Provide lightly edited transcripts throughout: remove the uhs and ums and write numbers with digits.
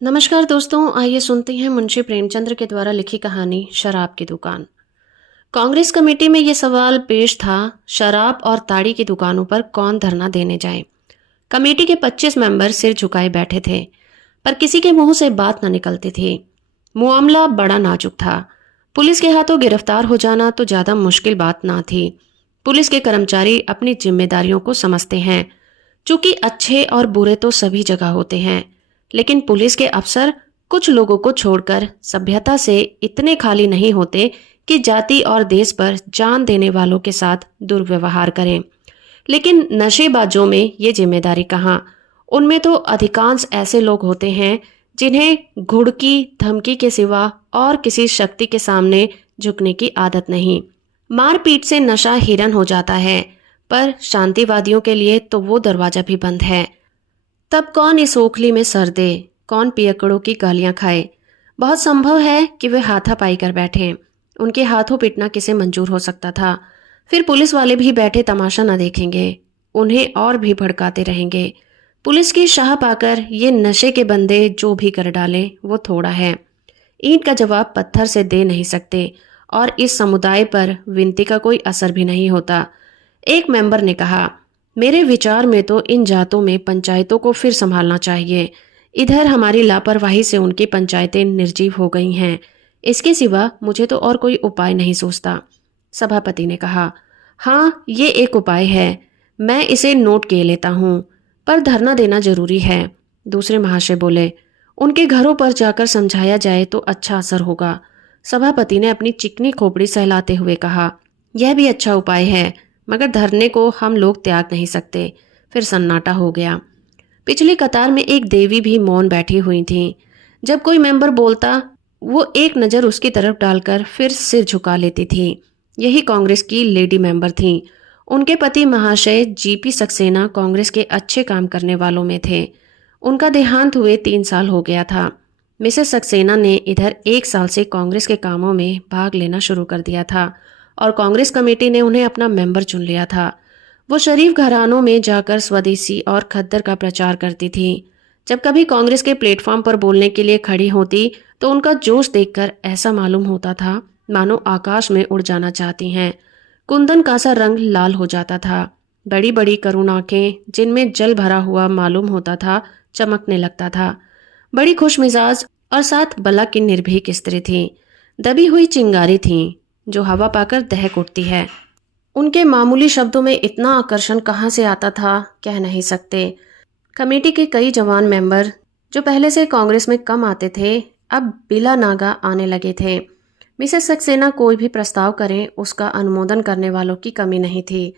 नमस्कार दोस्तों, आइए सुनते हैं मुंशी प्रेमचंद्र के द्वारा लिखी कहानी शराब की दुकान। कांग्रेस कमेटी में ये सवाल पेश था, शराब और ताड़ी की दुकानों पर कौन धरना देने जाए। कमेटी के 25 मेंबर सिर झुकाए बैठे थे, पर किसी के मुंह से बात न निकलती थी। मामला बड़ा नाजुक था। पुलिस के हाथों गिरफ्तार हो जाना तो ज्यादा मुश्किल बात ना थी। पुलिस के कर्मचारी अपनी जिम्मेदारियों को समझते हैं, चूंकि अच्छे और बुरे तो सभी जगह होते हैं, लेकिन पुलिस के अफसर कुछ लोगों को छोड़कर सभ्यता से इतने खाली नहीं होते कि जाति और देश पर जान देने वालों के साथ दुर्व्यवहार करें। लेकिन नशेबाजों में ये जिम्मेदारी कहाँ। उनमें तो अधिकांश ऐसे लोग होते हैं जिन्हें घुड़की धमकी के सिवा और किसी शक्ति के सामने झुकने की आदत नहीं। मारपीट से नशा हिरन हो जाता है, पर शांतिवादियों के लिए तो वो दरवाजा भी बंद है। तब कौन इस ओखली में सर दे, कौन पियकड़ों की गालियां खाए। बहुत संभव है कि वे हाथापाई कर बैठे। उनके हाथों पिटना किसे मंजूर हो सकता था। फिर पुलिस वाले भी बैठे तमाशा न देखेंगे, उन्हें और भी भड़काते रहेंगे। पुलिस की शाह पाकर ये नशे के बंदे जो भी कर डाले वो थोड़ा है। ईंट का जवाब पत्थर से दे नहीं सकते, और इस समुदाय पर विनती का कोई असर भी नहीं होता। एक मेंबर ने कहा, मेरे विचार में तो इन जातों में पंचायतों को फिर संभालना चाहिए। इधर हमारी लापरवाही से उनकी पंचायतें निर्जीव हो गई हैं। इसके सिवा मुझे तो और कोई उपाय नहीं सोचता। सभापति ने कहा, हाँ, ये एक उपाय है, मैं इसे नोट किए लेता हूँ, पर धरना देना जरूरी है। दूसरे महाशय बोले, उनके घरों पर जाकर समझाया जाए तो अच्छा असर होगा। सभापति ने अपनी चिकनी खोपड़ी सहलाते हुए कहा, यह भी अच्छा उपाय है, मगर धरने को हम लोग त्याग नहीं सकते। फिर सन्नाटा हो गया। पिछली कतार में एक देवी भी मौन बैठी हुई थी। जब कोई मेंबर बोलता, वो एक नज़र उसकी तरफ डालकर फिर सिर झुका लेती थी। यही कांग्रेस की लेडी मेंबर थीं। उनके पति महाशय जीपी सक्सेना कांग्रेस के अच्छे काम करने वालों में थे। उनका देहांत हुए 3 साल हो गया था। मिसेस सक्सेना ने इधर 1 साल से कांग्रेस के कामों में भाग लेना शुरू कर दिया था, और कांग्रेस कमेटी ने उन्हें अपना मेंबर चुन लिया था। वो शरीफ घरानों में जाकर स्वदेशी और खद्दर का प्रचार करती थी। जब कभी कांग्रेस के प्लेटफॉर्म पर बोलने के लिए खड़ी होती तो उनका जोश देखकर ऐसा मालूम होता था मानो आकाश में उड़ जाना चाहती हैं। कुंदन का सा रंग लाल हो जाता था। बड़ी बड़ी करुण आंखें, जिनमें जल भरा हुआ मालूम होता था, चमकने लगता था। बड़ी खुश मिजाज और साथ बला की निर्भीक स्त्री थी। दबी हुई चिंगारी थी जो हवा पाकर दहक उठती है। उनके मामूली शब्दों में इतना आकर्षण कहाँ से आता था, कह नहीं सकते। कमेटी के कई जवान मेंबर जो पहले से कांग्रेस में कम आते थे, अब बिला नागा आने लगे थे। मिसेस सक्सेना कोई भी प्रस्ताव करें, उसका अनुमोदन करने वालों की कमी नहीं थी।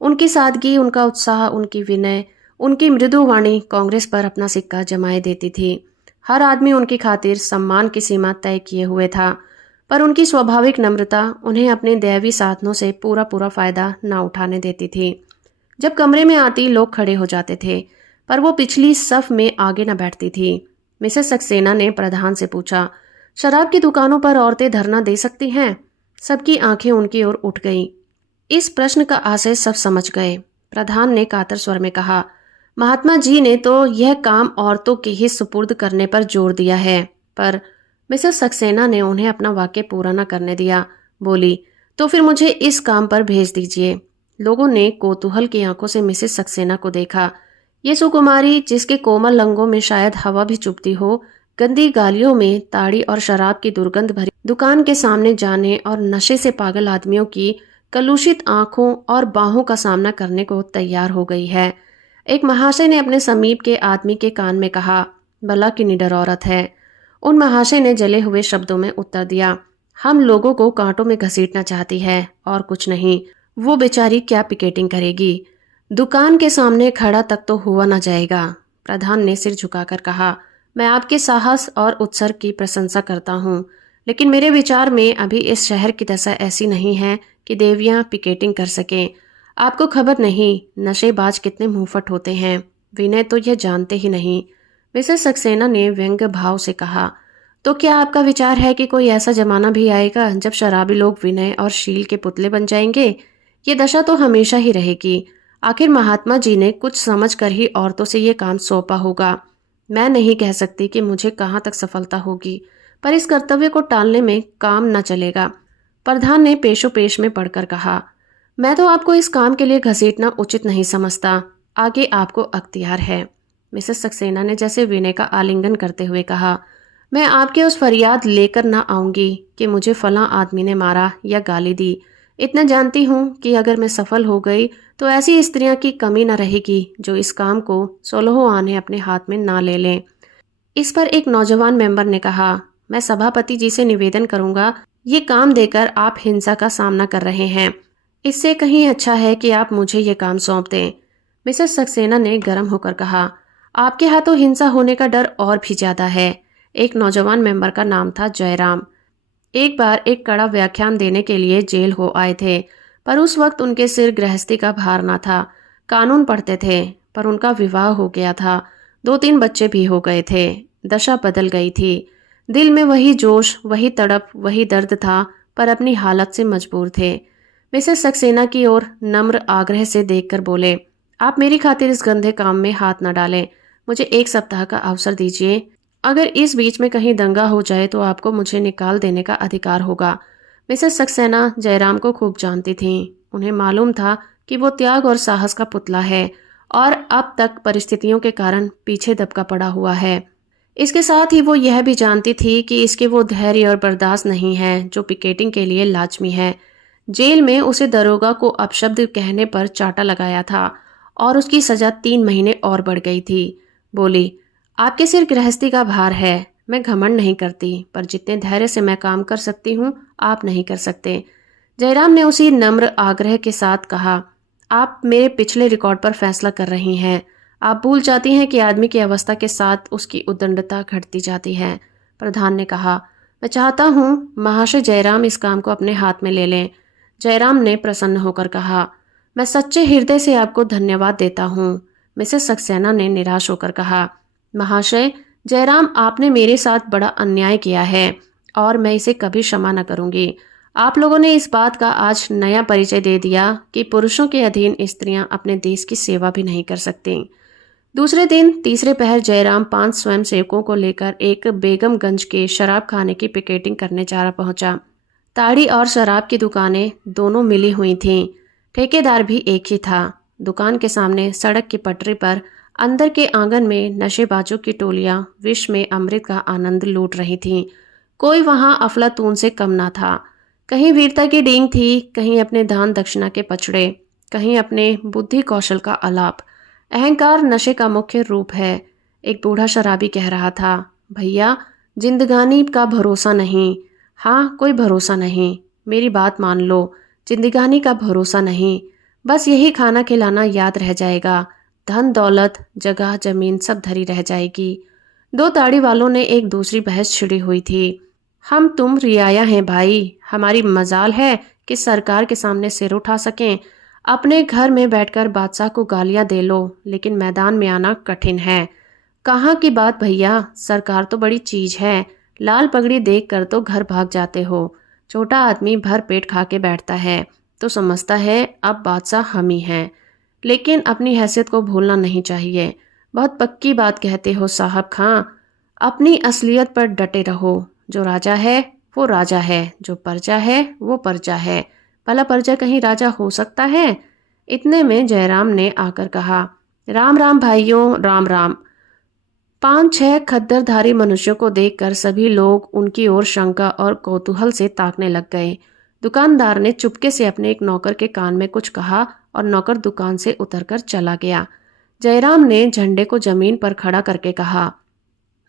उनकी सादगी, उनका उत्साह, उनकी विनय, उनकी मृदु वाणी कांग्रेस पर अपना सिक्का जमाए देती थी। हर आदमी उनकी खातिर सम्मान की सीमा तय किए हुए था, पर उनकी स्वाभाविक नम्रता उन्हें अपने दैवी साधनों से पूरा पूरा फायदा ना उठाने देती थी। जब कमरे में आती लोग खड़े हो जाते थे, पर वो पिछली सफ में आगे न बैठती थी। मिसेस सक्सेना ने प्रधान से पूछा, शराब की दुकानों पर औरतें धरना दे सकती हैं? सबकी आंखें उनकी ओर उठ गईं। इस प्रश्न का आशय सब समझ गए। प्रधान ने कातर स्वर में कहा, महात्मा जी ने तो यह काम औरतों के ही सुपुर्द करने पर जोर दिया है। पर मिसेस सक्सेना ने उन्हें अपना वाक्य पूरा न करने दिया। बोली, तो फिर मुझे इस काम पर भेज दीजिए। लोगों ने कौतूहल की आंखों से मिसेस सक्सेना को देखा। ये सुकुमारी, जिसके कोमल लंगों में शायद हवा भी चुभती हो, गंदी गालियों में, ताड़ी और शराब की दुर्गंध भरी दुकान के सामने जाने और नशे से पागल आदमियों की कलुषित आंखों और बाहों का सामना करने को तैयार हो गई है। एक महाशय ने अपने समीप के आदमी के कान में कहा, भला की निडर औरत है। उन महाशय ने जले हुए शब्दों में उत्तर दिया, हम लोगों को कांटों में घसीटना चाहती है और कुछ नहीं। वो बेचारी क्या पिकेटिंग करेगी, दुकान के सामने खड़ा तक तो हुआ न जाएगा। प्रधान ने सिर झुकाकर कहा, मैं आपके साहस और उत्सर्ग की प्रशंसा करता हूँ, लेकिन मेरे विचार में अभी इस शहर की दशा ऐसी नहीं है कि देवियाँ पिकेटिंग कर सकें। आपको खबर नहीं, नशेबाज कितने मुंहफट होते हैं। विनय तो यह जानते ही नहीं। मिसेस सक्सेना ने व्यंग्य भाव से कहा, तो क्या आपका विचार है कि कोई ऐसा जमाना भी आएगा जब शराबी लोग विनय और शील के पुतले बन जाएंगे? ये दशा तो हमेशा ही रहेगी। आखिर महात्मा जी ने कुछ समझ कर ही औरतों से ये काम सौंपा होगा। मैं नहीं कह सकती कि मुझे कहाँ तक सफलता होगी, पर इस कर्तव्य को टालने में काम न चलेगा। प्रधान ने पेशोपेश में पढ़कर कहा। मैं तो आपको इस काम के लिए घसीटना उचित नहीं समझता, आगे आपको अख्तियार है। मिसेस सक्सेना ने जैसे विनय का आलिंगन करते हुए कहा, मैं आपके उस फरियाद लेकर ना आऊंगी कि मुझे फलां आदमी ने मारा या गाली दी। इतना जानती हूँ कि अगर मैं सफल हो गई तो ऐसी स्त्रियां की कमी न रहेगी जो इस काम को 16 आने अपने हाथ में ना ले लें। इस पर एक नौजवान मेंबर ने कहा, मैं सभापति जी से निवेदन करूंगा, ये काम देकर आप हिंसा का सामना कर रहे हैं। इससे कहीं अच्छा है कि आप मुझे ये काम सौंप दें। मिसेस सक्सेना ने गर्म होकर कहा, आपके हाथों हिंसा होने का डर और भी ज्यादा है। एक नौजवान मेंबर का नाम था जयराम। एक बार एक कड़ा व्याख्यान देने के लिए जेल हो आए थे, पर उस वक्त उनके सिर गृहस्थी का भार ना था। कानून पढ़ते थे, पर उनका विवाह हो गया था। 2-3 बच्चे भी हो गए थे। दशा बदल गई थी। दिल में वही जोश, वही तड़प, वही दर्द था, पर अपनी हालत से मजबूर थे। मिसेस सक्सेना की ओर नम्र आग्रह से देखकर बोले, आप मेरी खातिर इस गंदे काम में हाथ न डालें। मुझे 1 सप्ताह का अवसर दीजिए। अगर इस बीच में कहीं दंगा हो जाए तो आपको मुझे निकाल देने का अधिकार होगा। मिसेस सक्सेना जयराम को खूब जानती थीं। उन्हें मालूम था कि वो त्याग और साहस का पुतला है और अब तक परिस्थितियों के कारण पीछे दबका पड़ा हुआ है। इसके साथ ही वो यह भी जानती थी कि इसके वो धैर्य और बर्दाश्त नहीं है जो पिकेटिंग के लिए लाजमी है। जेल में उसे दरोगा को अपशब्द कहने पर चाटा लगाया था और उसकी सजा 3 महीने और बढ़ गई थी। बोली, आपके सिर गृहस्थी का भार है। मैं घमंड नहीं करती, पर जितने धैर्य से मैं काम कर सकती हूँ आप नहीं कर सकते। जयराम ने उसी नम्र आग्रह के साथ कहा, आप मेरे पिछले रिकॉर्ड पर फैसला कर रही हैं। आप भूल जाती हैं कि आदमी की अवस्था के साथ उसकी उद्दंडता घटती जाती है। प्रधान ने कहा, मैं चाहता हूँ महाशय जयराम इस काम को अपने हाथ में ले लें। जयराम ने प्रसन्न होकर कहा, मैं सच्चे हृदय से आपको धन्यवाद देता हूँ। मिसेस सक्सेना ने निराश होकर कहा, महाशय जयराम, आपने मेरे साथ बड़ा अन्याय किया है और मैं इसे कभी क्षमा न करूंगी। आप लोगों ने इस बात का आज नया परिचय दे दिया कि पुरुषों के अधीन स्त्रियां अपने देश की सेवा भी नहीं कर सकती। दूसरे दिन तीसरे पहर जयराम 5 स्वयंसेवकों को लेकर एक बेगमगंज के शराब खाने की पिकेटिंग करने जा पहुंचा। ताड़ी और शराब की दुकानें दोनों मिली हुई थीं। ठेकेदार भी एक ही था। दुकान के सामने सड़क की पटरी पर अंदर के आंगन में नशेबाजों की टोलियां विष में अमृत का आनंद लूट रही थीं। कोई वहां अफलातून से कम ना था। कहीं वीरता की डींग थी, कहीं अपने दान दक्षिणा के पचड़े, कहीं अपने बुद्धि कौशल का आलाप। अहंकार नशे का मुख्य रूप है। एक बूढ़ा शराबी कह रहा था, भैया जिंदगानी का भरोसा नहीं। हाँ, कोई भरोसा नहीं, मेरी बात मान लो। जिंदगानी का भरोसा नहीं, बस यही खाना खिलाना याद रह जाएगा। धन दौलत जगह जमीन सब धरी रह जाएगी। 2 ताड़ी वालों ने एक दूसरी बहस छिड़ी हुई थी। हम तुम रियाया हैं भाई, हमारी मजाल है कि सरकार के सामने सिर उठा सकें। अपने घर में बैठकर बादशाह को गालियां दे लो, लेकिन मैदान में आना कठिन है। कहाँ की बात भैया, सरकार तो बड़ी चीज है। लाल पगड़ी देख कर तो घर भाग जाते हो। छोटा आदमी भर पेट खा के बैठता है तो समझता है अब बादशाह हम ही हैं। लेकिन अपनी हैसियत को भूलना नहीं चाहिए। बहुत पक्की बात कहते हो साहब खां। अपनी असलियत पर डटे रहो। जो राजा है वो राजा है, जो प्रजा है वो प्रजा है। भला प्रजा कहीं राजा हो सकता है? इतने में जयराम ने आकर कहा, राम राम भाइयों, राम राम। 5-6 खद्दरधारी मनुष्यों को देखकर सभी लोग उनकी ओर शंका और कौतूहल से ताकने लग गए। दुकानदार ने चुपके से अपने एक नौकर के कान में कुछ कहा और नौकर दुकान से उतरकर चला गया। जयराम ने झंडे को जमीन पर खड़ा करके कहा,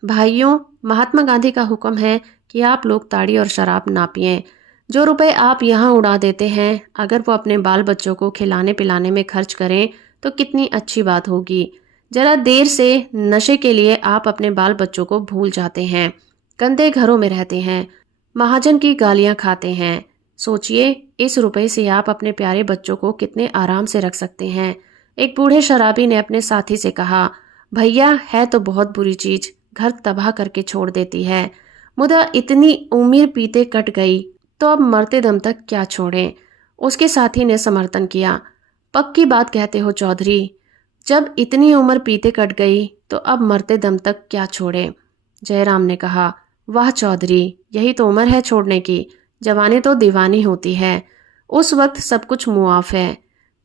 भाइयों, महात्मा गांधी का हुक्म है कि आप लोग ताड़ी और शराब ना पिएं। जो रुपए आप यहाँ उड़ा देते हैं, अगर वो अपने बाल बच्चों को खिलाने पिलाने में खर्च करें तो कितनी अच्छी बात होगी। जरा देर से नशे के लिए आप अपने बाल बच्चों को भूल जाते हैं। गंदे घरों में रहते हैं, महाजन की गालियां खाते हैं। सोचिए, इस रुपए से आप अपने प्यारे बच्चों को कितने आराम से रख सकते हैं। एक बूढ़े शराबी ने अपने साथी से कहा, भैया है तो बहुत बुरी चीज, घर तबाह करके छोड़ देती है। मुदा इतनी उम्र पीते कट गई तो अब मरते दम तक क्या छोड़ें। उसके साथी ने समर्थन किया, पक्की बात कहते हो चौधरी। जब इतनी उम्र पीते कट गई तो अब मरते दम तक क्या छोड़े। जयराम ने कहा, वाह चौधरी, यही तो उम्र है छोड़ने की। जवानी तो दीवानी होती है, उस वक्त सब कुछ मुआफ है।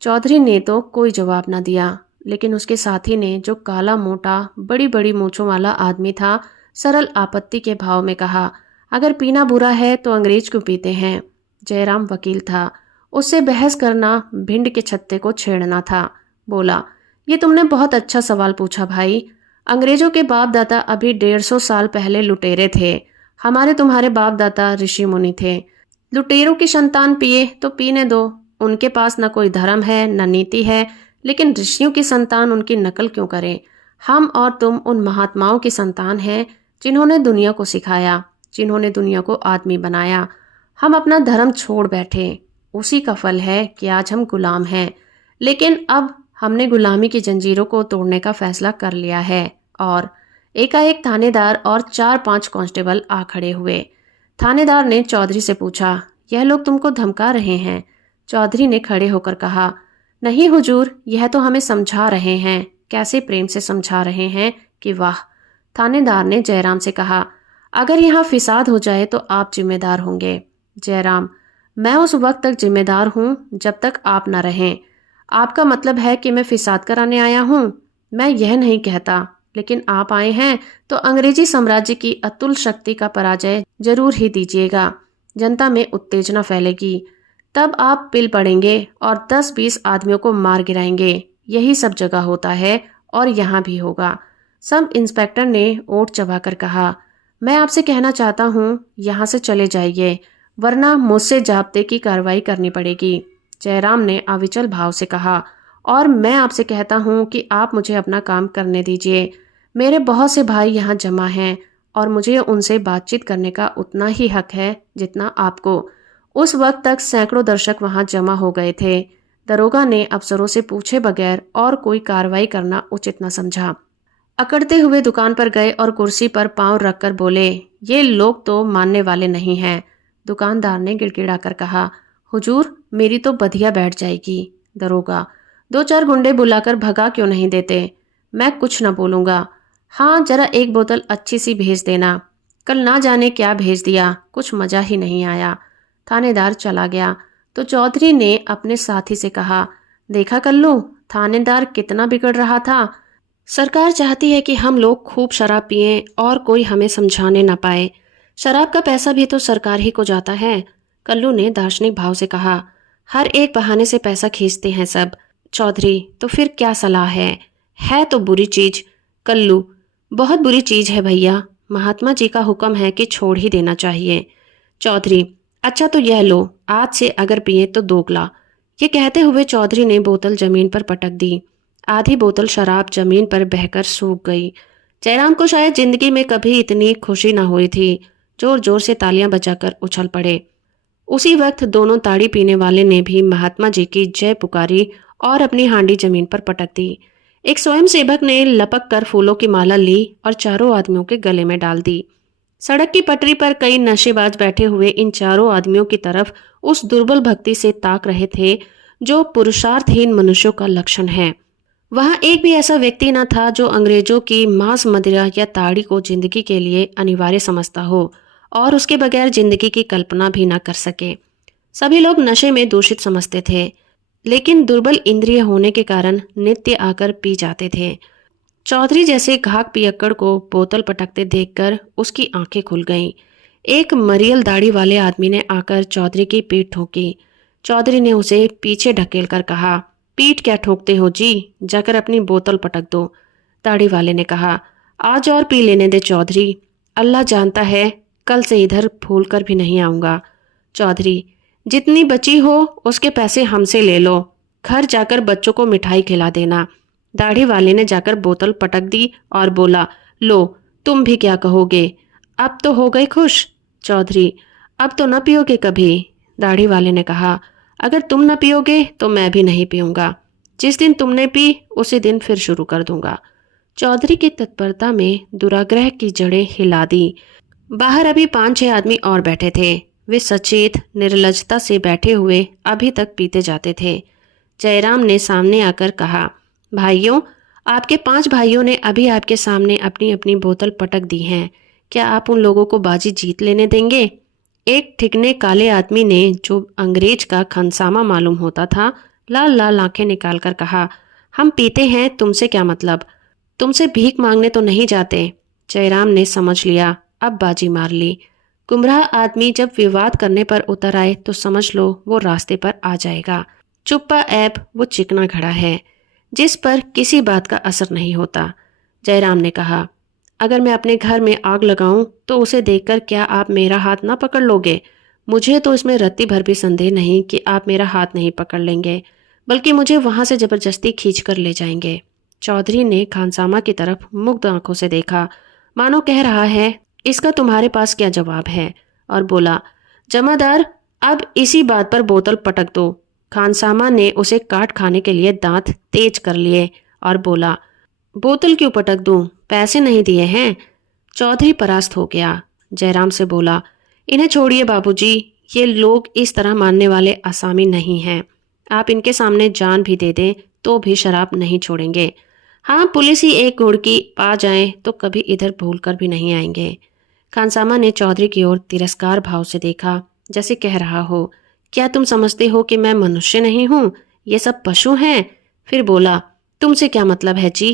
चौधरी ने तो कोई जवाब न दिया, लेकिन उसके साथी ने, जो काला मोटा बड़ी बड़ी मूंछों वाला आदमी था, सरल आपत्ति के भाव में कहा, अगर पीना बुरा है तो अंग्रेज क्यों पीते हैं। जयराम वकील था, उससे बहस करना भिंड के छत्ते को छेड़ना था। बोला, ये तुमने बहुत अच्छा सवाल पूछा भाई। अंग्रेजों के बाप दादा अभी 150 साल पहले लुटेरे थे। हमारे तुम्हारे बाप दादा ऋषि मुनि थे। लुटेरों की संतान पिए तो पीने दो, उनके पास न कोई धर्म है न नीति है, लेकिन ऋषियों की संतान उनकी नकल क्यों करें। हम और तुम उन महात्माओं की संतान हैं जिन्होंने दुनिया को सिखाया, जिन्होंने दुनिया को आदमी बनाया। हम अपना धर्म छोड़ बैठे, उसी का फल है कि आज हम गुलाम हैं। लेकिन अब हमने गुलामी की जंजीरों को तोड़ने का फैसला कर लिया है। और एकाएक थानेदार और 4-5 कांस्टेबल आ खड़े हुए। थानेदार ने चौधरी से पूछा, यह लोग तुमको धमका रहे हैं। चौधरी ने खड़े होकर कहा, नहीं हुजूर, यह तो हमें समझा रहे हैं। कैसे प्रेम से समझा रहे हैं कि वाह। थानेदार ने जयराम से कहा, अगर यहाँ फिसाद हो जाए तो आप जिम्मेदार होंगे। जयराम, मैं उस वक्त तक जिम्मेदार हूँ जब तक आप न रहें। आपका मतलब है कि मैं फिसाद कराने आया हूँ? मैं यह नहीं कहता, लेकिन आप आए हैं तो अंग्रेजी साम्राज्य की अतुल शक्ति का पराजय जरूर ही दीजिएगा। जनता में उत्तेजना फैलेगी, तब आप पिल पड़ेंगे और 10-20 आदमियों को मार गिराएंगे। यही सब जगह होता है और यहाँ भी होगा। सब इंस्पेक्टर ने ओठ चबाकर कहा, मैं आपसे कहना चाहता हूँ, यहाँ से चले जाइए, वरना मुझसे जाब्ते की कार्रवाई करनी पड़ेगी। जयराम ने अविचल भाव से कहा, और मैं आपसे कहता हूँ कि आप मुझे अपना काम करने दीजिए। मेरे बहुत से भाई यहाँ जमा हैं और मुझे उनसे बातचीत करने का उतना ही हक है जितना आपको। उस वक्त तक सैकड़ों दर्शक वहां जमा हो गए थे। दरोगा ने अफसरों से पूछे बगैर और कोई कार्रवाई करना उचित न समझा। अकड़ते हुए दुकान पर गए और कुर्सी पर पांव रखकर बोले, ये लोग तो मानने वाले नहीं हैं। दुकानदार ने गिड़गिड़ाकर कहा, हुजूर, मेरी तो बधिया बैठ जाएगी। दरोगा, 2-4 गुंडे बुलाकर भगा क्यों नहीं देते? मैं कुछ न बोलूंगा। हाँ, जरा एक बोतल अच्छी सी भेज देना। कल ना जाने क्या भेज दिया, कुछ मजा ही नहीं आया। थानेदार चला गया तो चौधरी ने अपने साथी से कहा, देखा कल्लू, थानेदार कितना बिगड़ रहा था। सरकार चाहती है कि हम लोग खूब शराब पिएं और कोई हमें समझाने न पाए। शराब का पैसा भी तो सरकार ही को जाता है। कल्लू ने दार्शनिक भाव से कहा, हर एक बहाने से पैसा खींचते हैं सब। चौधरी, तो फिर क्या सलाह है तो बुरी चीज। कल्लू, बहुत बुरी चीज है भैया, महात्मा जी का हुक्म है कि छोड़ ही देना चाहिए। चौधरी, अच्छा तो यह लो, आज से अगर पिए तो दोगला। ये कहते हुए चौधरी ने बोतल जमीन पर पटक दी। आधी बोतल शराब जमीन पर बहकर सूख गई। जयराम को शायद जिंदगी में कभी इतनी खुशी न हुई थी। जोर जोर से तालियां बजाकर उछल पड़े। उसी वक्त दोनों ताड़ी पीने वाले ने भी महात्मा जी की जय पुकारी और अपनी हांडी जमीन पर पटक दी। एक स्वयंसेवक ने लपक कर फूलों की माला ली और चारों आदमियों के गले में डाल दी। सड़क की पटरी पर कई नशेबाज बैठे हुए इन चारों आदमियों की तरफ उस दुर्बल भक्ति से ताक रहे थे जो पुरुषार्थहीन मनुष्यों का लक्षण है। वहां एक भी ऐसा व्यक्ति न था जो अंग्रेजों की मांस मदिरा या ताड़ी को जिंदगी के लिए अनिवार्य समझता हो और उसके बगैर जिंदगी की कल्पना भी न कर सके। सभी लोग नशे में दूषित समझते थे, लेकिन दुर्बल इंद्रिय होने के कारण नित्य आकर पी जाते थे। चौधरी जैसे घाक पियक्कड़ को बोतल पटकते देखकर उसकी आंखें खुल गईं। एक मरियल दाढ़ी वाले आदमी ने आकर चौधरी की पीठ ठोकी। चौधरी ने उसे पीछे ढकेल कर कहा, पीठ क्या ठोकते हो जी, जाकर अपनी बोतल पटक दो। दाढ़ी वाले ने कहा, आज और पी लेने दे चौधरी, अल्लाह जानता है कल से इधर भूल कर भी नहीं आऊंगा। चौधरी, जितनी बची हो उसके पैसे हमसे ले लो, घर जाकर बच्चों को मिठाई खिला देना। दाढ़ी वाले ने जाकर बोतल पटक दी और बोला, लो, तुम भी क्या कहोगे, अब तो हो गए खुश। चौधरी, अब तो न पियोगे कभी। दाढ़ी वाले ने कहा, अगर तुम न पियोगे तो मैं भी नहीं पीऊंगा। जिस दिन तुमने पी उसी दिन फिर शुरू कर दूंगा। चौधरी की तत्परता में दुराग्रह की जड़ें हिला दी। बाहर अभी 5-6 आदमी और बैठे थे। वे सचेत निर्लजता से बैठे हुए अभी तक पीते जाते थे। जयराम ने सामने आकर कहा, भाइयों, आपके 5 भाइयों ने अभी आपके सामने अपनी अपनी बोतल पटक दी हैं। क्या आप उन लोगों को बाजी जीत लेने देंगे? एक ठिकने काले आदमी ने, जो अंग्रेज का खनसामा मालूम होता था, लाल लाल आंखें निकालकर कहा, हम पीते हैं, तुमसे क्या मतलब? तुमसे भीख मांगने तो नहीं जाते। जयराम ने समझ लिया, अब बाजी मार ली। गुमराह आदमी जब विवाद करने पर उतर आए तो समझ लो वो रास्ते पर आ जाएगा। चुप्पा ऐब वो चिकना घड़ा है जिस पर किसी बात का असर नहीं होता। जयराम ने कहा, अगर मैं अपने घर में आग लगाऊं तो उसे देखकर क्या आप मेरा हाथ ना पकड़ लोगे? मुझे तो इसमें रत्ती भर भी संदेह नहीं कि आप मेरा हाथ नहीं पकड़ लेंगे, बल्कि मुझे वहां से जबरदस्ती खींच कर ले जाएंगे। चौधरी ने खानसामा की तरफ मुग्ध आंखों से देखा, मानो कह रहा है, इसका तुम्हारे पास क्या जवाब है? और बोला, जमादार, अब इसी बात पर बोतल पटक दो। खानसामा ने उसे काट खाने के लिए दांत तेज कर लिए और बोला, बोतल क्यों पटक दूं? पैसे नहीं दिए हैं। चौधरी परास्त हो गया। जयराम से बोला, इन्हें छोड़िए बाबूजी, ये लोग इस तरह मानने वाले आसामी नहीं हैं। आप इनके सामने जान भी दे दें तो भी शराब नहीं छोड़ेंगे। हाँ, पुलिस ही एक गुड़की पा जाए तो कभी इधर भूल कर भी नहीं आएंगे। खानसामा ने चौधरी की ओर तिरस्कार भाव से देखा, जैसे कह रहा हो, क्या तुम समझते हो कि मैं मनुष्य नहीं हूँ? ये सब पशु हैं। फिर बोला, तुमसे क्या मतलब है जी?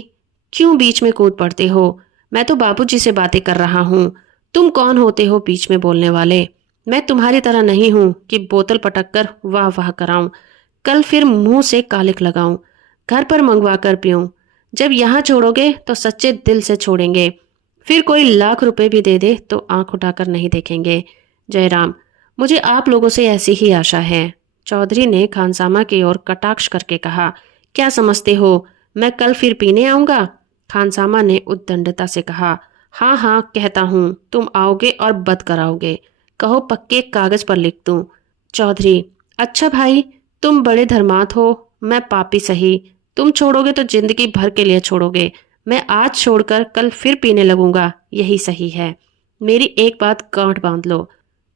क्यों बीच में कूद पड़ते हो? मैं तो बाबूजी से बातें कर रहा हूँ। तुम कौन होते हो बीच में बोलने वाले? मैं तुम्हारी तरह नहीं हूँ कि बोतल पटक कर वाह वाह कराऊं, कल फिर मुंह से कालिक लगाऊं, घर पर मंगवा कर पीऊं। जब यहाँ छोड़ोगे तो सच्चे दिल से छोड़ेंगे। फिर कोई लाख रुपए भी दे दे तो आंख उठाकर नहीं देखेंगे। जयराम, मुझे आप लोगों से ऐसी ही आशा है। चौधरी ने खानसामा की ओर कटाक्ष करके कहा, क्या समझते हो मैं कल फिर पीने आऊंगा? खानसामा ने उद्दंडता से कहा, हाँ हाँ कहता हूँ, तुम आओगे और बद कराओगे। कहो पक्के कागज पर लिख दूं। चौधरी, अच्छा भाई, तुम बड़े धर्मात हो, मैं पापी सही। तुम छोड़ोगे तो जिंदगी भर के लिए छोड़ोगे। मैं आज छोड़कर कल फिर पीने लगूंगा, यही सही है। मेरी एक बात गांठ बांध लो,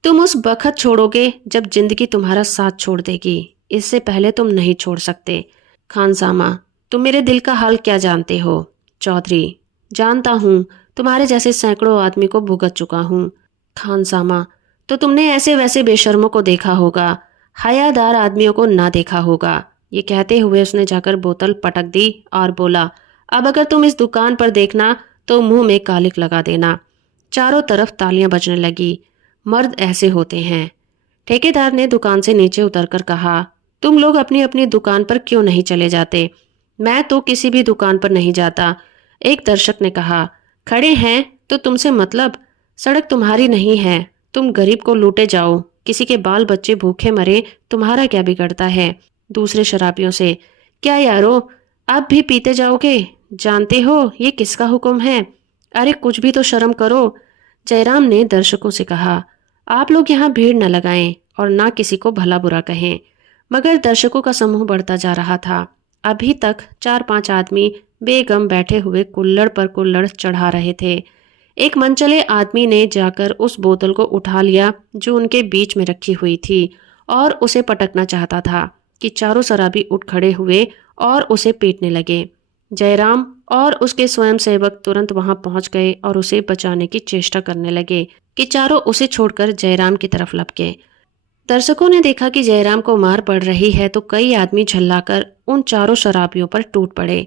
तुम उस बखत छोड़ोगे जब जिंदगी तुम्हारा साथ छोड़ देगी। इससे पहले तुम नहीं छोड़ सकते। खानसामा, तुम मेरे दिल का हाल क्या जानते हो? चौधरी, जानता हूँ, तुम्हारे जैसे सैकड़ों आदमी को भुगत चुका हूँ। खानसामा, तो तुमने ऐसे वैसे बेशर्मों को देखा होगा, हयादार आदमियों को ना देखा होगा। ये कहते हुए उसने जाकर बोतल पटक दी और बोला, अब अगर तुम इस दुकान पर देखना तो मुंह में कालिक लगा देना। चारों तरफ तालियां बजने लगी। मर्द ऐसे होते हैं। ठेकेदार ने दुकान से नीचे उतरकर कहा, तुम लोग अपनी अपनी दुकान पर क्यों नहीं चले जाते? मैं तो किसी भी दुकान पर नहीं जाता। एक दर्शक ने कहा, खड़े हैं तो तुमसे मतलब? सड़क तुम्हारी नहीं है, तुम गरीब को लूटे जाओ, किसी के बाल बच्चे भूखे मरे, तुम्हारा क्या बिगड़ता है? दूसरे शराबियों से, क्या यारो, अब भी पीते जाओगे? जानते हो ये किसका हुक्म है? अरे कुछ भी तो शर्म करो। जयराम ने दर्शकों से कहा, आप लोग यहाँ भीड़ न लगाएं और ना किसी को भला बुरा कहें। मगर दर्शकों का समूह बढ़ता जा रहा था। अभी तक 4-5 आदमी बेगम बैठे हुए कुल्लड़ पर कुल्लड़ चढ़ा रहे थे। एक मनचले आदमी ने जाकर उस बोतल को उठा लिया जो उनके बीच में रखी हुई थी और उसे पटकना चाहता था कि चारों शराबी उठ खड़े हुए और उसे पीटने लगे। जयराम और उसके स्वयंसेवक तुरंत वहां पहुंच गए और उसे बचाने की चेष्टा करने लगे कि चारों उसे छोड़कर जयराम की तरफ लपके। दर्शकों ने देखा कि जयराम को मार पड़ रही है तो कई आदमी झल्लाकर उन चारों शराबियों पर टूट पड़े।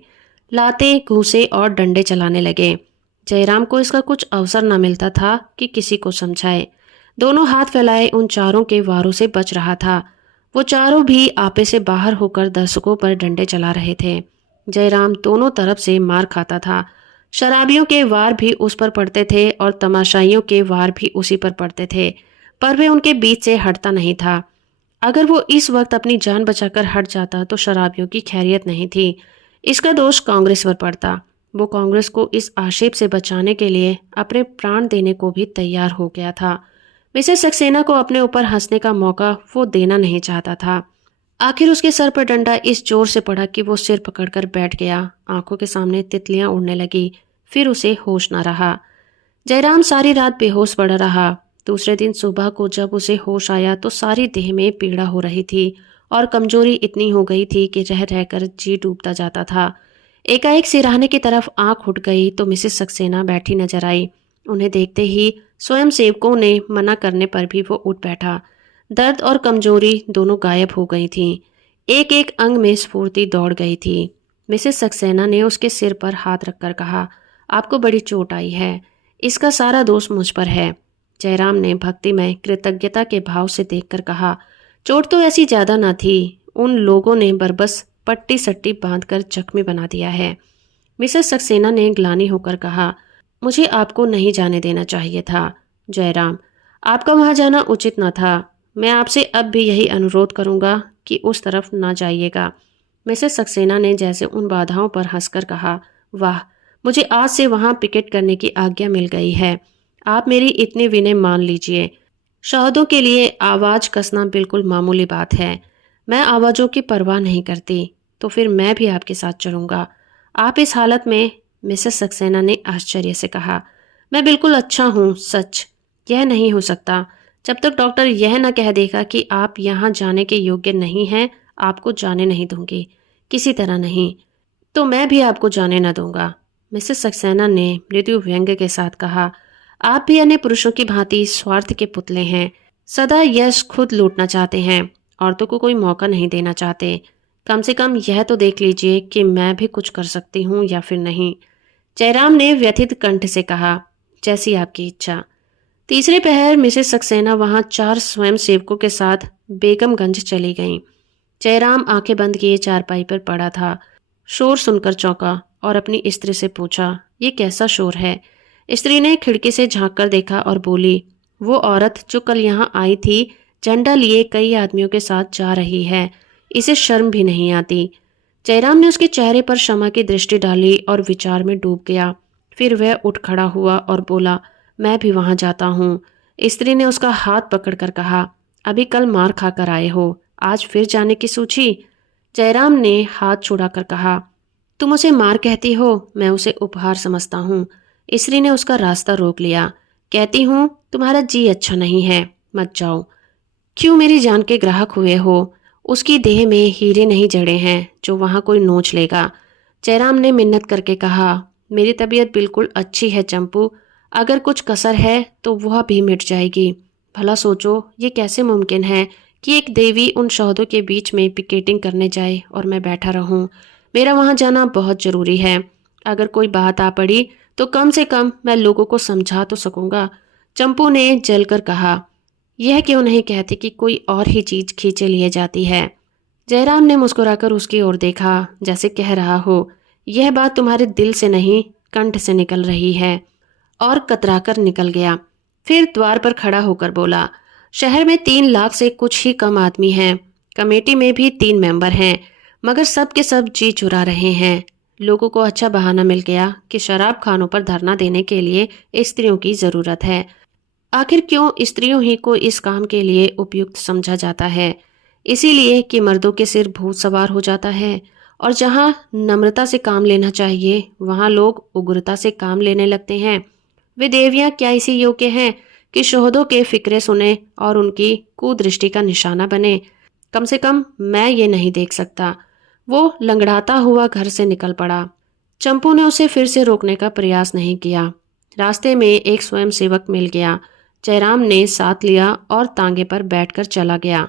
लाते, घूंसे और डंडे चलाने लगे। जयराम को इसका कुछ अवसर न मिलता था कि किसी को समझाए। दोनों हाथ फैलाए उन चारों के वारों से बच रहा था। वो चारों भी आपे से बाहर होकर दर्शकों पर डंडे चला रहे थे। जयराम दोनों तरफ से मार खाता था। शराबियों के वार भी उस पर पड़ते थे और तमाशाइयों के वार भी उसी पर पड़ते थे, पर वे उनके बीच से हटता नहीं था। अगर वो इस वक्त अपनी जान बचाकर हट जाता तो शराबियों की खैरियत नहीं थी। इसका दोष कांग्रेस पर पड़ता। वो कांग्रेस को इस आक्षेप से बचाने के लिए अपने प्राण देने को भी तैयार हो गया था। मिसेस सक्सेना को अपने ऊपर हंसने का मौका वो देना नहीं चाहता था। आखिर उसके सर पर डंडा इस जोर से पड़ा कि वो सिर पकड़कर बैठ गया। आंखों के सामने तितलियां उड़ने लगी। फिर उसे होश न रहा। जयराम सारी रात बेहोश पड़ा रहा। दूसरे दिन सुबह को जब उसे होश आया तो सारी देह में पीड़ा हो रही थी और कमजोरी इतनी हो गई थी कि रह रहकर जी डूबता जाता था। एकाएक सिरहाने की तरफ आंख उठ गई तो मिसेस सक्सेना बैठी नजर आई। उन्हें देखते ही स्वयं सेवकों ने मना करने पर भी वो उठ बैठा। दर्द और कमजोरी दोनों गायब हो गई थी। एक एक अंग में स्फूर्ति दौड़ गई थी। मिसेस सक्सेना ने उसके सिर पर हाथ रखकर कहा, आपको बड़ी चोट आई है, इसका सारा दोष मुझ पर है। जयराम ने भक्तिमय कृतज्ञता के भाव से देखकर कहा, चोट तो ऐसी ज्यादा ना थी, उन लोगों ने बरबस पट्टी सट्टी बांधकर जख्मी बना दिया है। मिसेस सक्सेना ने ग्लानि होकर कहा, मुझे आपको नहीं जाने देना चाहिए था। जयराम, आपका वहां जाना उचित न था। मैं आपसे अब भी यही अनुरोध करूंगा कि उस तरफ ना जाइएगा। मिसेस सक्सेना ने जैसे उन बाधाओं पर हंसकर कहा, वाह, मुझे आज से वहां पिकेट करने की आज्ञा मिल गई है। आप मेरी इतनी विनय मान लीजिए। शहदों के लिए आवाज कसना बिल्कुल मामूली बात है। मैं आवाजों की परवाह नहीं करती, तो फिर मैं भी आपके साथ चलूंगा। आप इस हालत में? मिसेस सक्सेना ने आश्चर्य से कहा, मैं बिल्कुल अच्छा हूँ, सच। यह नहीं हो सकता। जब तक डॉक्टर यह न कह देगा कि आप यहाँ जाने के योग्य नहीं हैं, आपको जाने नहीं दूंगी, किसी तरह नहीं। तो मैं भी आपको जाने न दूंगा। मिसेस सक्सेना ने मृदु व्यंग्य के साथ कहा, आप भी अन्य पुरुषों की भांति स्वार्थ के पुतले हैं। सदा यश खुद लूटना चाहते हैं, औरतों को कोई मौका नहीं देना चाहते। कम से कम यह तो देख लीजिए कि मैं भी कुछ कर सकती हूँ या फिर नहीं। जयराम ने व्यथित कंठ से कहा, जैसी आपकी इच्छा। तीसरे पहर मिसेस सक्सेना वहां 4 स्वयं सेवकों के साथ बेगमगंज चली गईं। जयराम आंखें बंद किए चारपाई पर पड़ा था। शोर सुनकर चौंका और अपनी स्त्री से पूछा, ये कैसा शोर है? स्त्री ने खिड़की से झांककर देखा और बोली, वो औरत जो कल यहाँ आई थी, झंडा लिए कई आदमियों के साथ जा रही है। इसे शर्म भी नहीं आती। जयराम ने उसके चेहरे पर क्षमा की दृष्टि डाली और विचार में डूब गया। फिर वह उठ खड़ा हुआ और बोला, मैं भी वहां जाता हूँ। स्त्री ने उसका हाथ पकड़कर कहा, अभी कल मार खाकर आए हो, आज फिर जाने की सूझी? जयराम ने हाथ छुड़ाकर कहा, तुम उसे मार कहती हो, मैं उसे उपहार समझता हूँ। स्त्री ने उसका रास्ता रोक लिया। कहती हूँ, तुम्हारा जी अच्छा नहीं है, मत जाओ। क्यों मेरी जान के ग्राहक हुए हो? उसकी देह में हीरे नहीं जड़े हैं जो वहां कोई नोच लेगा। जयराम ने मिन्नत करके कहा, मेरी तबीयत बिल्कुल अच्छी है चंपू, अगर कुछ कसर है तो वह भी मिट जाएगी। भला सोचो, ये कैसे मुमकिन है कि एक देवी उन शहदों के बीच में पिकेटिंग करने जाए और मैं बैठा रहूं? मेरा वहां जाना बहुत जरूरी है। अगर कोई बात आ पड़ी तो कम से कम मैं लोगों को समझा तो सकूंगा। चंपू ने जलकर कहा, यह क्यों नहीं कहती कि कोई और ही चीज खींचे लिए जाती है? जयराम ने मुस्कुराकर उसकी ओर देखा, जैसे कह रहा हो, यह बात तुम्हारे दिल से नहीं, कंठ से निकल रही है, और कतराकर निकल गया। फिर द्वार पर खड़ा होकर बोला, शहर में 3 लाख से कुछ ही कम आदमी हैं। कमेटी में भी 3 मेंबर हैं, मगर सब के सब जी चुरा रहे हैं। लोगों को अच्छा बहाना मिल गया कि शराब खानों पर धरना देने के लिए स्त्रियों की जरूरत है। आखिर क्यों स्त्रियों ही को इस काम के लिए उपयुक्त समझा जाता है? इसीलिए कि मर्दों के सिर भूत सवार हो जाता है, और जहां नम्रता से काम लेना चाहिए वहां लोग उग्रता से काम लेने लगते हैं। वे देवियां क्या इसी योग्य हैं कि शोहदों के फिक्रे सुने और उनकी कुदृष्टि का निशाना बने? कम से कम मैं ये नहीं देख सकता। वो लंगड़ाता हुआ घर से निकल पड़ा। चंपू ने उसे फिर से रोकने का प्रयास नहीं किया। रास्ते में एक स्वयं सेवक मिल गया। जयराम ने साथ लिया और तांगे पर बैठकर चला गया।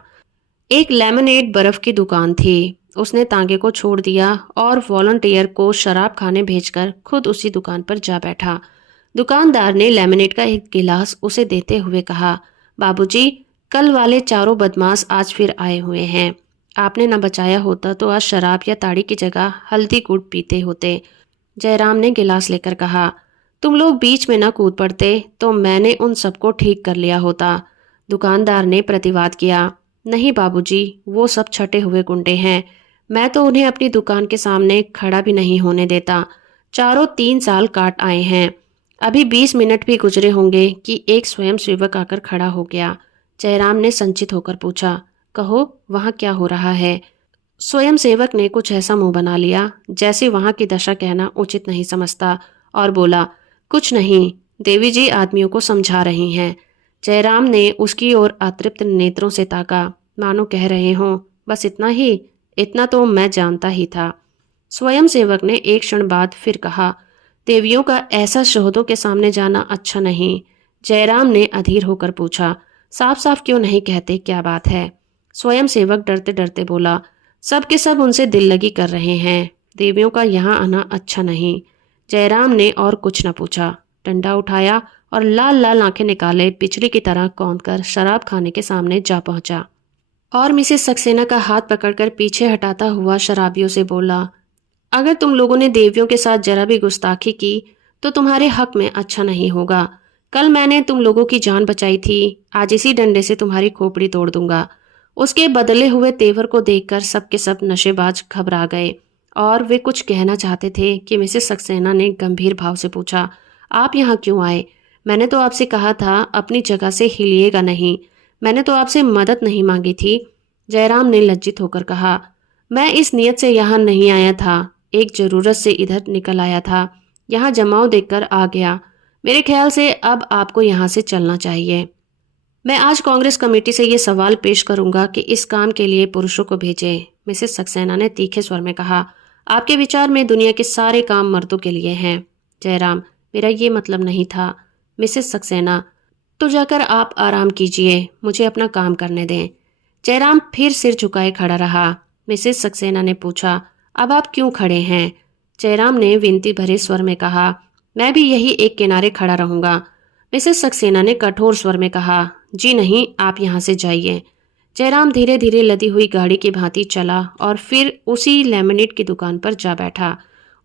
एक लेमनेड बर्फ की दुकान थी। उसने तांगे को छोड़ दिया और वॉलंटियर को शराब खाने भेजकर खुद उसी दुकान पर जा बैठा। दुकानदार ने लेमनेड का एक गिलास उसे देते हुए कहा, बाबूजी, कल वाले चारों बदमाश आज फिर आए हुए हैं। आपने न बचाया होता तो आज शराब या ताड़ी की जगह हल्दी गुड़ पीते होते। जयराम ने गिलास लेकर कहा, तुम लोग बीच में न कूद पड़ते तो मैंने उन सबको ठीक कर लिया होता। दुकानदार ने प्रतिवाद किया, नहीं बाबूजी, वो सब छटे हुए गुंडे हैं। मैं तो उन्हें अपनी दुकान के सामने खड़ा भी नहीं होने देता। चारों 3 साल काट आए हैं। अभी 20 मिनट भी गुजरे होंगे कि एक स्वयं सेवक आकर खड़ा हो गया। जयराम ने संचित होकर पूछा, कहो, वहां क्या हो रहा है? स्वयं सेवक ने कुछ ऐसा मुंह बना लिया जैसे वहां की दशा कहना उचित नहीं समझता, और बोला, कुछ नहीं, देवी जी आदमियों को समझा रही हैं। जयराम ने उसकी ओर अतृप्त नेत्रों से ताका, मानो कह रहे हों, बस इतना ही? इतना तो मैं जानता ही था। स्वयंसेवक ने एक क्षण बाद फिर कहा, देवियों का ऐसा शोहदों के सामने जाना अच्छा नहीं। जयराम ने अधीर होकर पूछा, साफ साफ क्यों नहीं कहते, क्या बात है? स्वयंसेवक डरते डरते बोला, सब के सब उनसे दिल लगी कर रहे हैं, देवियों का यहाँ आना अच्छा नहीं। जयराम ने और कुछ न पूछा, डंडा उठाया और लाल लाल आंखें निकाले बिजली की तरह कौंध कर शराब खाने के सामने जा पहुंचा और मिसेस सक्सेना का हाथ पकड़कर पीछे हटाता हुआ शराबियों से बोला, अगर तुम लोगों ने देवियों के साथ जरा भी गुस्ताखी की तो तुम्हारे हक में अच्छा नहीं होगा। कल मैंने तुम लोगों की जान बचाई थी, आज इसी डंडे से तुम्हारी खोपड़ी तोड़ दूंगा। उसके बदले हुए तेवर को देखकर सब के सब नशेबाज घबरा गए और वे कुछ कहना चाहते थे कि मिसेस सक्सेना ने गंभीर भाव से पूछा, आप यहाँ क्यों आए? मैंने तो आपसे कहा था अपनी जगह से हिलिएगा नहीं। मैंने तो आपसे मदद नहीं मांगी थी। जयराम ने लज्जित होकर कहा, मैं इस नियत से यहाँ नहीं आया था, एक जरूरत से इधर निकल आया था। यहाँ जमाव देखकर आ गया। मेरे ख्याल से अब आपको यहाँ से चलना चाहिए। मैं आज कांग्रेस कमेटी से ये सवाल पेश करूंगा कि इस काम के लिए पुरुषों को भेजें। मिसेस सक्सेना ने तीखे स्वर में कहा, आपके विचार में दुनिया के सारे काम मर्दों के लिए हैं। जयराम, मेरा ये मतलब नहीं था। मिसेस सक्सेना, तो जाकर आप आराम कीजिए, मुझे अपना काम करने दें। जयराम फिर सिर झुकाए खड़ा रहा। मिसेस सक्सेना ने पूछा, अब आप क्यों खड़े हैं? जयराम ने विनती भरे स्वर में कहा, मैं भी यही एक किनारे खड़ा रहूंगा। मिसेस सक्सेना ने कठोर स्वर में कहा, जी नहीं, आप यहाँ से जाइए। जयराम धीरे धीरे लदी हुई गाड़ी की भांति चला और फिर उसी लेमनेड की दुकान पर जा बैठा।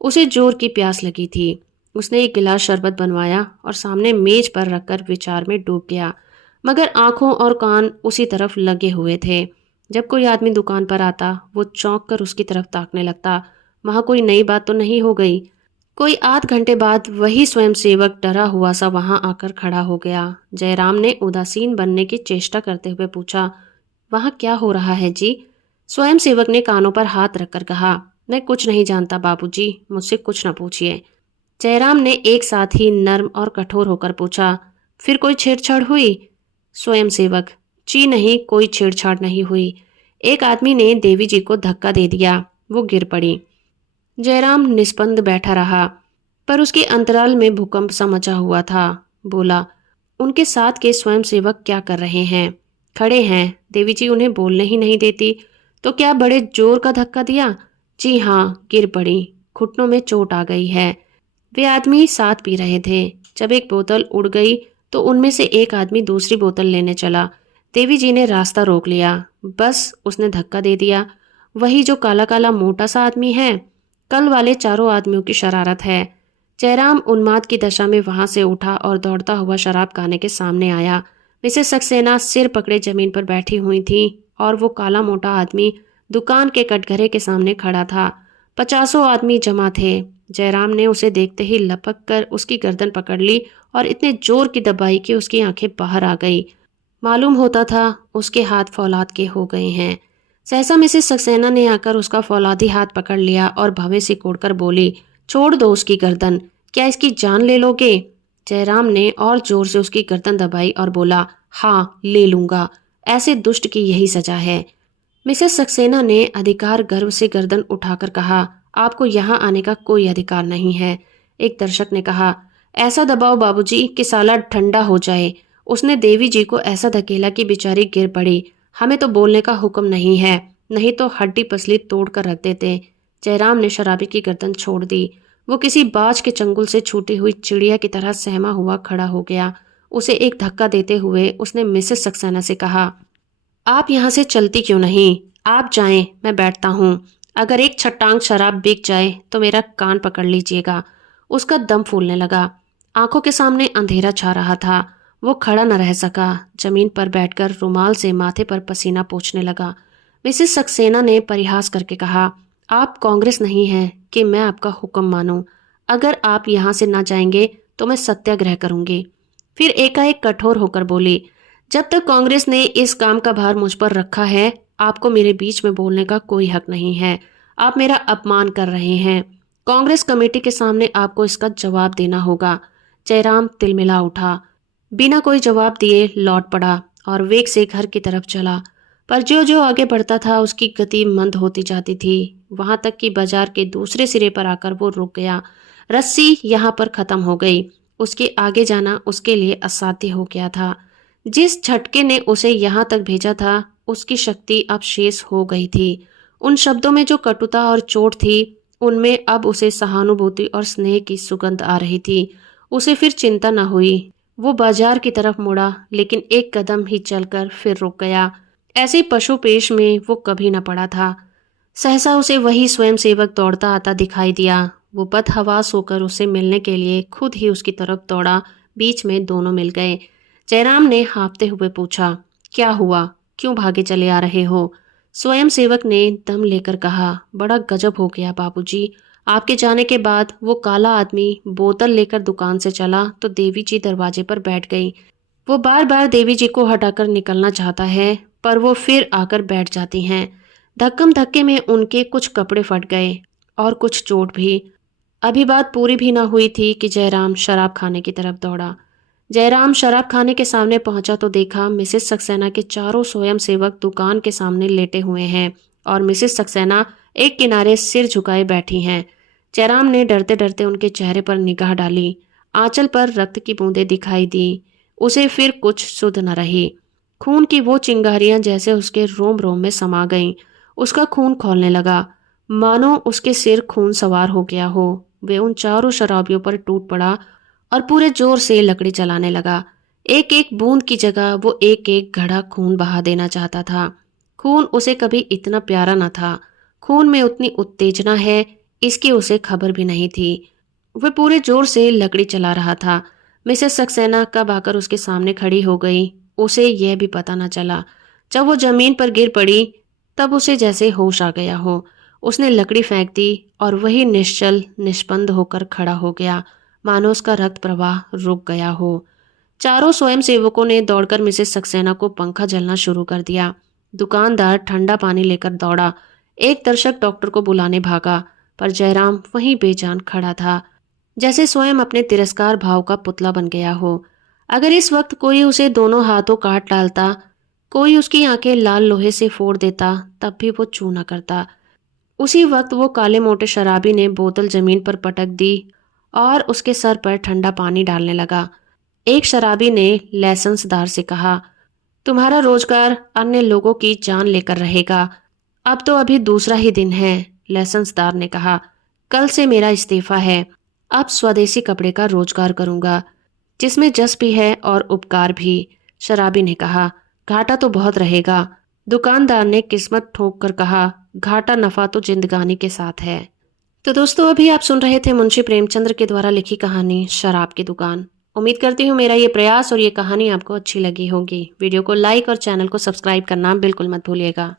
उसे जोर की प्यास लगी थी। उसने एक गिलास शरबत बनवाया और सामने मेज पर रखकर विचार में डूब गया, मगर आंखों और कान उसी तरफ लगे हुए थे। जब कोई आदमी दुकान पर आता वो चौंक कर उसकी तरफ ताकने लगता, वहां कोई नई बात तो नहीं हो गई। कोई आध घंटे बाद वही स्वयंसेवक डरा हुआ सा वहां आकर खड़ा हो गया। जयराम ने उदासीन बनने की चेष्टा करते हुए पूछा, वहां क्या हो रहा है जी? स्वयंसेवक ने कानों पर हाथ रखकर कहा, मैं कुछ नहीं जानता बाबूजी, मुझसे कुछ न पूछिए। जयराम ने एक साथ ही नर्म और कठोर होकर पूछा, फिर कोई छेड़छाड़ हुई? स्वयंसेवक, जी नहीं, कोई छेड़छाड़ नहीं हुई। एक आदमी ने देवी जी को धक्का दे दिया, वो गिर पड़ी। जयराम निस्पंद बैठा रहा, पर उसके अंतराल में भूकंप सा मचा हुआ था। बोला, उनके साथ के स्वयंसेवक क्या कर रहे हैं? खड़े हैं, देवी जी उन्हें बोलने ही नहीं देती। तो क्या बड़े जोर का धक्का दिया? जी हाँ, गिर पड़ी, घुटनों में चोट आ गई है। वे आदमी साथ पी रहे थे। जब एक बोतल उड़ गई तो उनमें से एक आदमी दूसरी बोतल लेने चला। देवी जी ने रास्ता रोक लिया, बस उसने धक्का दे दिया। वही जो काला काला मोटा सा आदमी है, कल वाले चारों आदमियों की शरारत है। जयराम उन्माद की दशा में वहां से उठा और दौड़ता हुआ शराब खाने के सामने आया। मिसेस सक्सेना सिर पकड़े जमीन पर बैठी हुई थी और वो काला मोटा आदमी दुकान के कटघरे के सामने खड़ा था। 50 आदमी जमा थे। जयराम ने उसे देखते ही लपक कर उसकी गर्दन पकड़ ली और इतने जोर की दबाई कि उसकी आंखें बाहर आ गई। मालूम होता था उसके हाथ फौलाद के हो गए हैं। सहसा मिसेस सक्सेना ने आकर उसका फौलादी हाथ पकड़ लिया और भवें से कोड़कर बोली, छोड़ दो उसकी गर्दन, क्या इसकी जान ले लोगे? जयराम ने और जोर से उसकी गर्दन दबाई और बोला, हाँ ले लूंगा, ऐसे दुष्ट की यही सजा है। मिसेस सक्सेना ने अधिकार गर्व से गर्दन उठाकर कहा, आपको यहाँ आने का कोई अधिकार नहीं है। एक दर्शक ने कहा, ऐसा दबाओ बाबूजी कि साला ठंडा हो जाए। उसने देवी जी को ऐसा धकेला कि बेचारी गिर पड़ी। हमें तो बोलने का हुक्म नहीं है, नहीं तो हड्डी पसली तोड़ कर रख देते। जयराम ने शराबी की गर्दन छोड़ दी। वो किसी बाज के चंगुल से छूटी हुई चिड़िया की तरह सहमा हुआ खड़ा हो गया। उसे एक धक्का देते हुए उसने मिसेस सक्सेना से कहा, आप यहाँ से चलती क्यों नहीं? आप जाएं, मैं बैठता हूँ। अगर एक छटांग शराब बिक जाए तो मेरा कान पकड़ लीजिएगा। उसका दम फूलने लगा। आंखों के सामने अंधेरा छा रहा था। वो खड़ा न रह सका। जमीन पर बैठकर रुमाल से माथे पर पसीना पोंछने लगा। मिसेस सक्सेना ने परिहास करके कहा, आप कांग्रेस नहीं हैं कि मैं आपका हुक्म मानूं। अगर आप यहाँ से ना जाएंगे तो मैं सत्याग्रह करूंगी। फिर एकाएक कठोर होकर बोली, जब तक कांग्रेस ने इस काम का भार मुझ पर रखा है, आपको मेरे बीच में बोलने का कोई हक नहीं है। आप मेरा अपमान कर रहे हैं। कांग्रेस कमेटी के सामने आपको इसका जवाब देना होगा। जयराम तिलमिला उठा, बिना कोई जवाब दिए लौट पड़ा और वेग से घर की तरफ चला। पर जो जो आगे बढ़ता था उसकी गति मंद होती जाती थी। वहां तक कि बाजार के दूसरे सिरे पर आकर वो रुक गया। रस्सी यहाँ पर खत्म हो गई। उसके आगे जाना उसके लिए असाध्य हो गया था। जिस झटके ने उसे यहाँ तक भेजा था उसकी शक्ति अब शेष हो गई थी। उन शब्दों में जो कटुता और चोट थी उनमें अब उसे सहानुभूति और स्नेह की सुगंध आ रही थी। उसे फिर चिंता न हुई। वो बाजार की तरफ मुड़ा, लेकिन एक कदम ही चलकर फिर रुक गया। ऐसे पशुपेश में वो कभी न पड़ा था। सहसा उसे वही स्वयंसेवक दौड़ता आता दिखाई दिया। वो बदहवास होकर उसे मिलने के लिए खुद ही उसकी तरफ दौड़ा। बीच में दोनों मिल गए। जयराम ने हाँफते हुए पूछा, क्या हुआ? क्यों भागे चले आ रहे हो? स्वयंसेवक ने दम लेकर कहा, बड़ा गजब हो गया बाबूजी। आपके जाने के बाद वो काला आदमी बोतल लेकर दुकान से चला तो देवी जी दरवाजे पर बैठ गई। वो बार बार देवी जी को हटाकर निकलना चाहता है, पर वो फिर आकर बैठ जाती हैं। धक्कम धक्के में उनके कुछ कपड़े फट गए और कुछ चोट भी। अभी बात पूरी भी ना हुई थी कि जयराम शराब खाने की तरफ दौड़ा। जयराम शराब खाने के सामने पहुंचा तो देखा मिसेस सक्सेना के चारों स्वयंसेवक दुकान के सामने लेटे हुए हैं और मिसेस सक्सेना एक किनारे सिर झुकाए बैठी हैं। जयराम ने डरते डरते उनके चेहरे पर निगाह डाली। आंचल पर रक्त की बूंदें दिखाई दी। उसे फिर कुछ सुध न रही। खून की वो चिंगारियां जैसे उसके रोम रोम में समा गईं। उसका खून खौलने लगा, मानो उसके सिर खून सवार हो गया हो। वे उन चारों शराबियों पर टूट पड़ा और पूरे जोर से लकड़ी चलाने लगा। एक एक बूंद की जगह वो एक एक घड़ा खून बहा देना चाहता था। खून उसे कभी इतना प्यारा न था। खून में उतनी उत्तेजना है इसकी उसे खबर भी नहीं थी। वह पूरे जोर से लकड़ी चला रहा था। मिसेस सक्सेना कब आकर उसके सामने खड़ी हो गई उसे यह भी पता न चला। जब वो जमीन पर गिर पड़ी तब उसे जैसे होश आ गया हो। उसने लकड़ी फेंक दी और वही निश्चल निष्पंद होकर खड़ा हो गया, मानो उसका रक्त प्रवाह रुक गया हो। चारों स्वयंसेवकों ने दौड़कर मिसेस सक्सेना को पंखा झलना शुरू कर दिया। दुकानदार ठंडा पानी लेकर दौड़ा। एक दर्शक डॉक्टर को बुलाने भागा, पर जयराम वहीं बेजान खड़ा था, जैसे स्वयं अपने तिरस्कार भाव का पुतला बन गया हो। अगर इस वक्त कोई उसे दोनों हाथों काट डालता, कोई उसकी आंखें लाल लोहे से फोड़ देता, तब भी वो चू न करता। उसी वक्त वो काले मोटे शराबी ने बोतल जमीन पर पटक दी और उसके सर पर ठंडा पानी डालने लगा। एक शराबी ने लाइसेंसदार से कहा, तुम्हारा रोजगार अन्य लोगों की जान लेकर रहेगा। अब तो अभी दूसरा ही दिन है। लाइसेंसदार ने कहा, कल से मेरा इस्तीफा है। अब स्वदेशी कपड़े का रोजगार करूंगा, जिसमें जस भी है और उपकार भी। शराबी ने कहा, घाटा तो बहुत रहेगा। दुकानदार ने किस्मत ठोक कर कहा, घाटा नफा तो जिंदगानी के साथ है। तो दोस्तों, अभी आप सुन रहे थे मुंशी प्रेमचंद्र के द्वारा लिखी कहानी शराब की दुकान। उम्मीद करती हूँ मेरा ये प्रयास और ये कहानी आपको अच्छी लगी होगी। वीडियो को लाइक और चैनल को सब्सक्राइब करना बिल्कुल मत भूलिएगा।